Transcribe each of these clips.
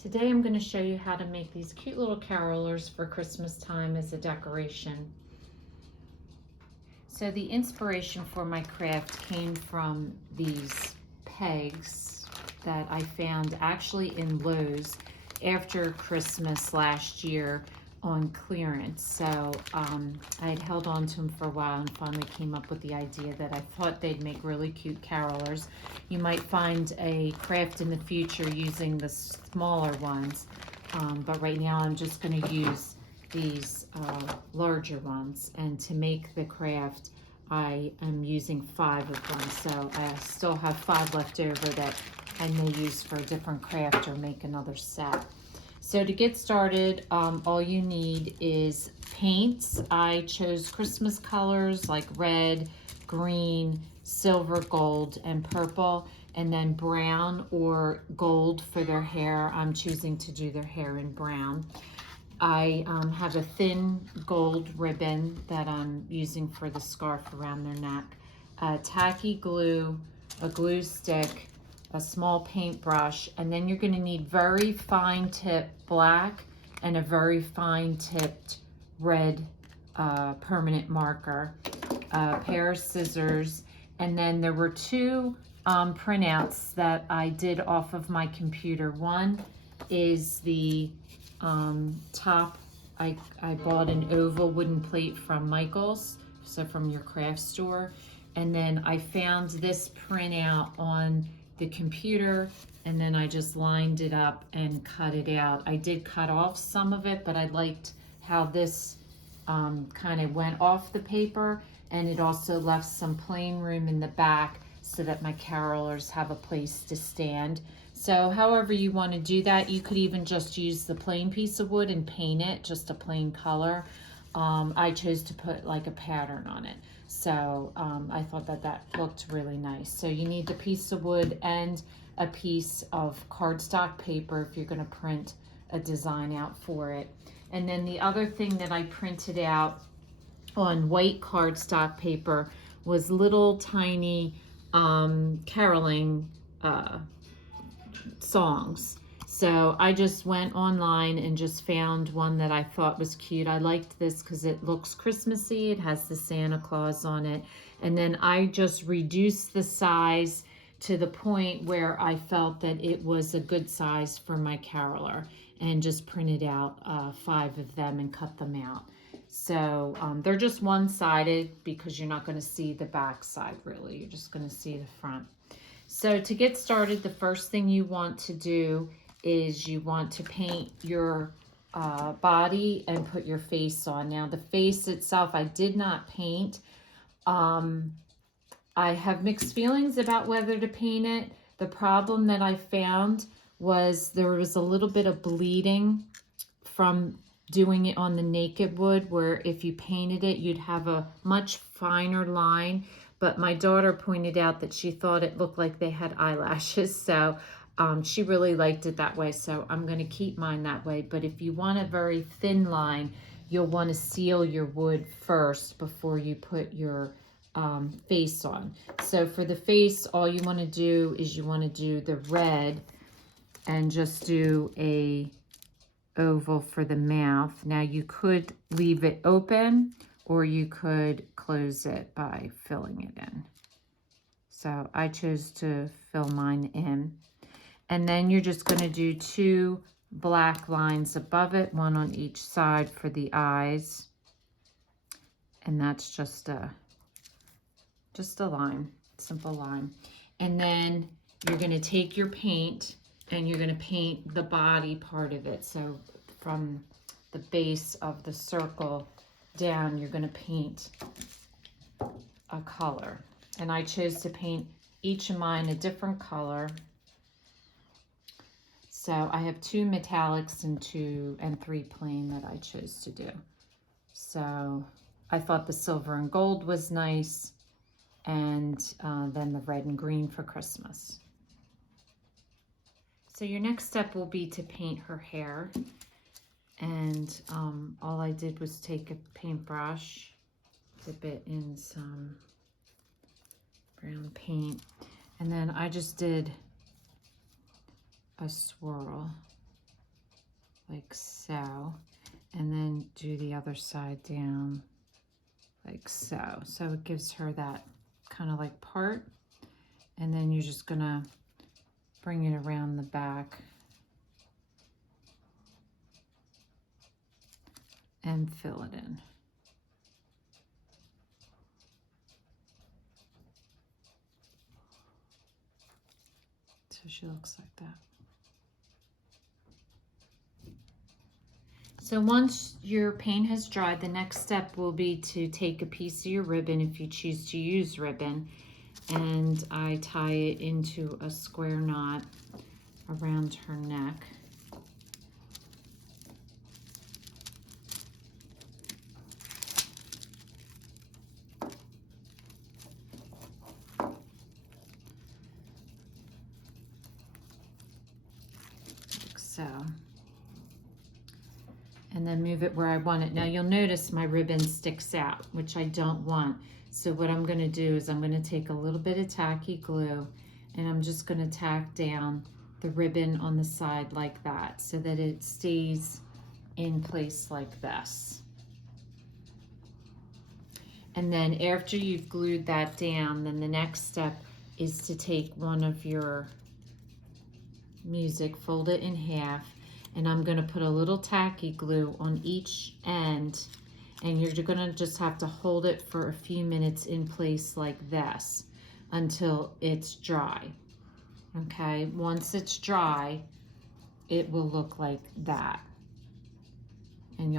Today I'm going to show you how to make these cute little carolers for Christmas time as a decoration. So the inspiration for my craft came from these pegs that I found actually in Lowe's after Christmas last year on clearance. So I had held on to them for a while and finally came up with the idea that I thought they'd make really cute carolers. You might find a craft in the future using the smaller ones, but right now I'm just going to use these larger ones, and to make the craft I am using 5 of them, so I still have 5 left over that I may use for a different craft or make another set. So to get started, all you need is paints. I chose Christmas colors like red, green, silver, gold, and purple, and then brown or gold for their hair. I'm choosing to do their hair in brown. I have a thin gold ribbon that I'm using for the scarf around their neck, tacky glue, a glue stick, a small paintbrush, and then you're going to need very fine tip black and a very fine tipped red permanent marker, a pair of scissors, and then there were 2 printouts that I did off of my computer. One is the top. I bought an oval wooden plate from Michael's, so from your craft store, and then I found this printout on the computer, and then I just lined it up and cut it out. I did cut off some of it, but I liked how this kind of went off the paper, and it also left some plain room in the back so that my carolers have a place to stand. So however you want to do that, you could even just use the plain piece of wood and paint it just a plain color. I chose to put like a pattern on it. So I thought that looked really nice. So you need the piece of wood and a piece of cardstock paper if you're going to print a design out for it. And then the other thing that I printed out on white cardstock paper was little tiny caroling songs. So I just went online and just found one that I thought was cute. I liked this because it looks Christmassy. It has the Santa Claus on it. And then I just reduced the size to the point where I felt that it was a good size for my caroler, and just printed out 5 of them and cut them out. So they're just one-sided because you're not going to see the back side really. You're just going to see the front. So to get started, the first thing you want to do is you want to paint your body and put your face on. Now the face itself, I did not paint. I have mixed feelings about whether to paint it. The problem that I found was there was a little bit of bleeding from doing it on the naked wood, where if you painted it, you'd have a much finer line. But my daughter pointed out that she thought it looked like they had eyelashes. So she really liked it that way. So I'm going to keep mine that way. But if you want a very thin line, you'll want to seal your wood first before you put your face on. So for the face, all you want to do is you want to do the red and just do a oval for the mouth. Now you could leave it open, or you could close it by filling it in. So I chose to fill mine in. And then you're just going to do 2 black lines above it, 1 on each side for the eyes. And that's just a line, simple line. And then you're going to take your paint and you're going to paint the body part of it. So from the base of the circle down, you're going to paint a color. And I chose to paint each of mine a different color. So I have 2 metallics and 3 plain that I chose to do. So I thought the silver and gold was nice, and then the red and green for Christmas. So your next step will be to paint her hair. And all I did was take a paintbrush, dip it in some brown paint, and then I just did a swirl like so, and then do the other side down like so. So it gives her that kind of like part, and then you're just gonna bring it around the back and fill it in. So she looks like that. So once your paint has dried, the next step will be to take a piece of your ribbon, if you choose to use ribbon, and I tie it into a square knot around her neck. Like so. And then move it where I want it. Now you'll notice my ribbon sticks out, which I don't want. So what I'm gonna do is I'm gonna take a little bit of tacky glue and I'm just gonna tack down the ribbon on the side like that so that it stays in place like this. And then after you've glued that down, then the next step is to take one of your music, fold it in half, and I'm gonna put a little tacky glue on each end, and you're gonna just have to hold it for a few minutes in place like this until it's dry. Okay, once it's dry, it will look like that. And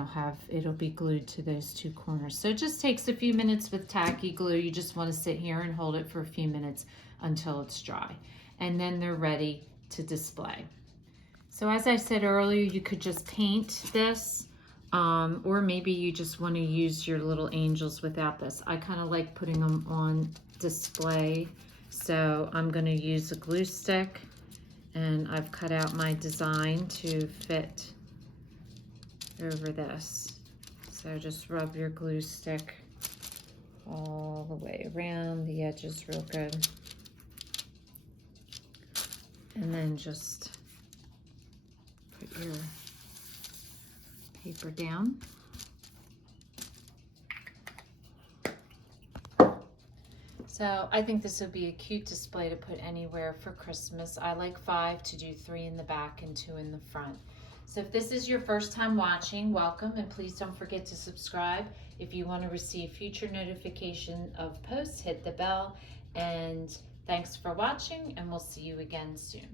it'll be glued to those two corners. So it just takes a few minutes with tacky glue. You just wanna sit here and hold it for a few minutes until it's dry. And then they're ready to display. So as I said earlier, you could just paint this, or maybe you just want to use your little angels without this. I kind of like putting them on display. So I'm going to use a glue stick, and I've cut out my design to fit over this. So just rub your glue stick all the way around the edges real good. And then just put your paper down. So I think this would be a cute display to put anywhere for Christmas. I like 5 to do 3 in the back and 2 in the front. So if this is your first time watching, welcome, and please don't forget to subscribe. If you want to receive future notification of posts, hit the bell, and thanks for watching, and we'll see you again soon.